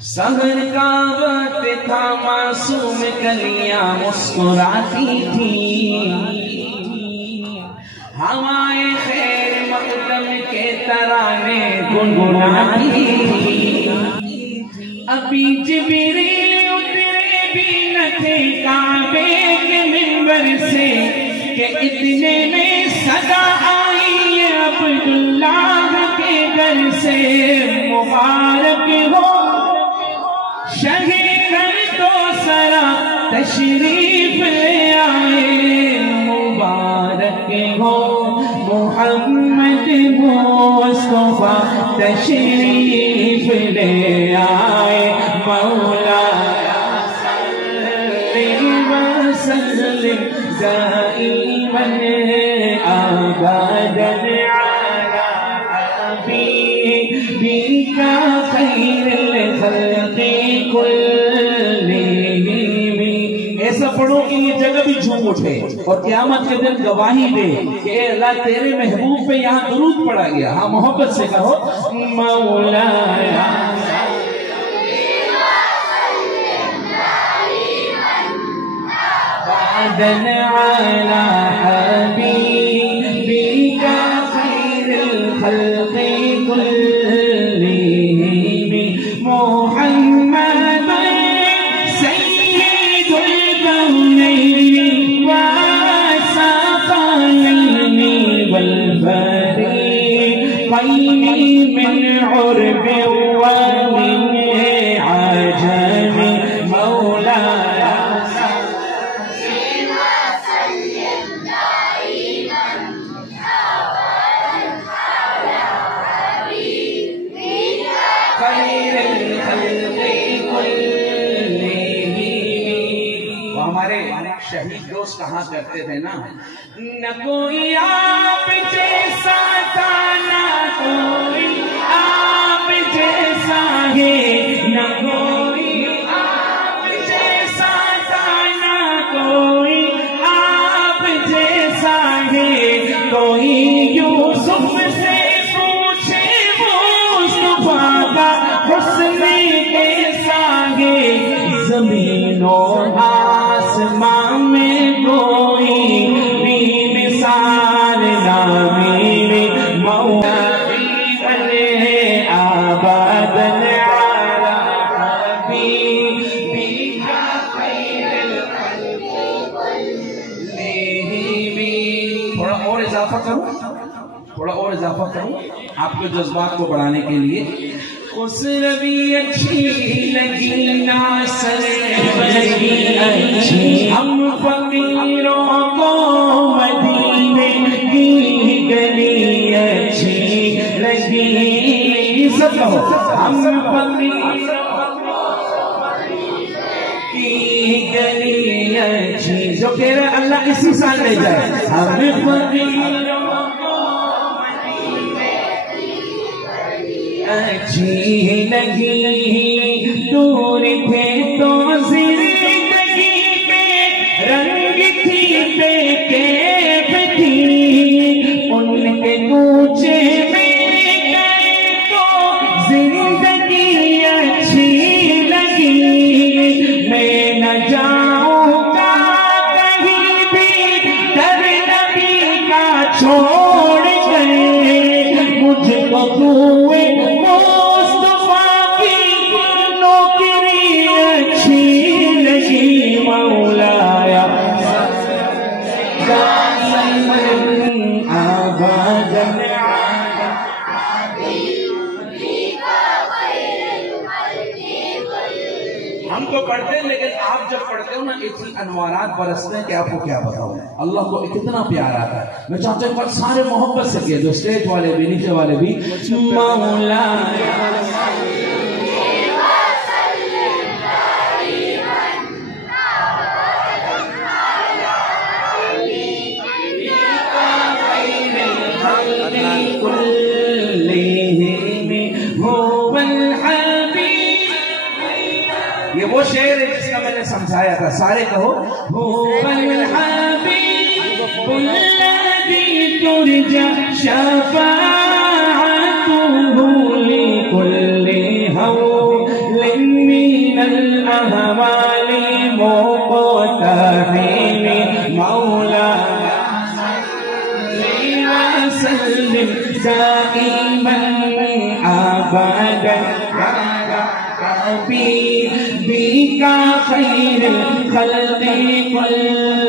سحر کا وقت تھا معصوم کلیاں مسکراتی تھی، ہوائیں خیر مقدم کے ترانے گنگناتی تھی۔ ابھی جبریل اترے بھی نہ تھے کعبے کے منبر سے کہ اتنے میں صدا آئی عبداللہ کے گھر سے، مبارک ہو شہر تو سرا تشریف لے آئے، مبارک ہو محمد مصطفیٰ تشریف لے آئے، مولا وسلم دائما ابدا على حبيبك خير الخلق كلهم۔ ایسا پڑھو کہ یہ جگہ بھی جھوم اٹھے اور قیامت کے دن گواہی دے کہ اے اللہ تیرے محبوب پہ یہاں درود پڑھا گیا۔ ہاں محبت سے کہو مولا على حبيبك خير الخلق كلهم، محمد سيد الكونين والثقلين والفريقين من عرب ومن عجم، مولاي شہید دوست کہاں کرتے تھے نا، نہ کوئی آپ جیسا تھا نہ کوئی آپ جیسا ہے، نہ کوئی آپ جیسا تھا نہ کوئی آپ جیسا ہے، کوئی یوسف سے پوچھے مصطفیٰ کا حسن کیسا ہے، زمین و آسمان میں کوئی بھی مثال نہ میرے مولا آباد على حبيبك خير الخلق كلهم۔ تھوڑا اور اضافہ کروں آپ کے جذبات کو بڑھانے کے لیے۔ اس ربی اچھی لگی ناصر لگی اچھی، ہم فقیروں کو مدینے کی گلی اچھی لگی، سب کہو ہم فقیروں کو کی گلی اچھی، جو کہہ رہے اللہ اسی سال لے جائے، ہم فقیروں اچھی لگی، دور تھے تو زندگی پہ رنگ تھی بے کیف تھی، ان کے کوچے میں گئے تو زندگی اچھی لگی، میں نہ جاؤں گا کہیں بھی در نبی کا چھوڑ گئے، مجھ کو کوئے مولایا ہم تو پڑھتے ہیں لیکن آپ جب پڑھتے ہو نا ایسی انوارات برستے ہیں کہ آپ کو کیا بتاؤں، اللہ کو کتنا پیار آتا ہے۔ میں چاہتا ہوں کہ سارے محبت سے کہہ دو، اسٹیج والے بھی نیچے والے بھی، مولایا یہ وہ شعر ہے جس کا میں نے سمجھایا تھا، سارے کہو الحبیب الذی ترجى شفاعته لكل هول احوال مقتحم مولانا وسلم دائما ابدا بك خير الخلق كلهم